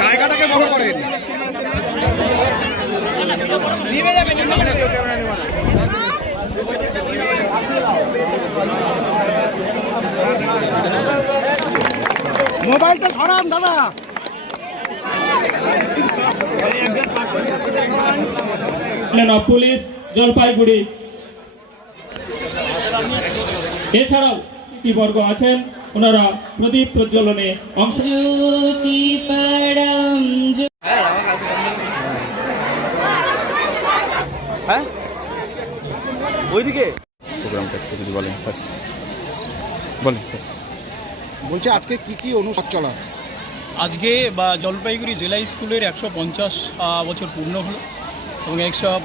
জায়গাটাকে বড় করেন। মোবাইলটা সরান দাদা। পুলিশ জলপাইগুড়ি, এছাড়াও কি বর্গ আছেন ওনারা প্রদীপ প্রজ্বলনে অংশ। হ্যাঁ ওইদিকে প্রোগ্রামটা একটু যদি বলেন স্যার। বলেন স্যার। বলছি আজকে কি কি অনুষ্ঠান চলা? আজকে বা জলপাইগুড়ি জেলা স্কুলের 150 বছর পূর্ণ হলো এবং 100